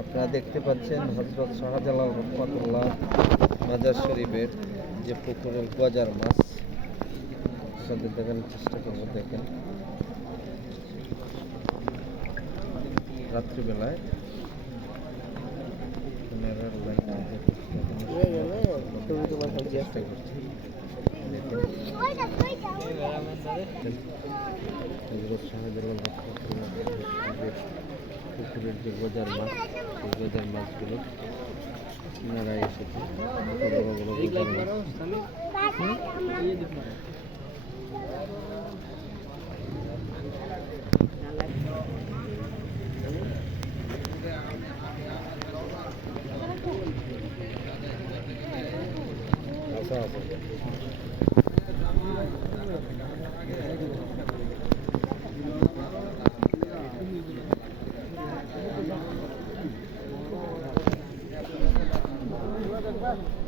আপনারা দেখতে পাচ্ছেন হজরত শাহজালাল রহমতুল্লাহ মাজার শরীফের যে পুকুরের গজার মাছ। সাথে দেখানোর চেষ্টা করব, দেখেন। রাত্রিবেলায় চেষ্টা করছি। পুকুরের যে গজার মাছ সেই গজার মাছগুলো কিনারায় এসেছে বড় বড় গজার মাছ আচ্ছা 음.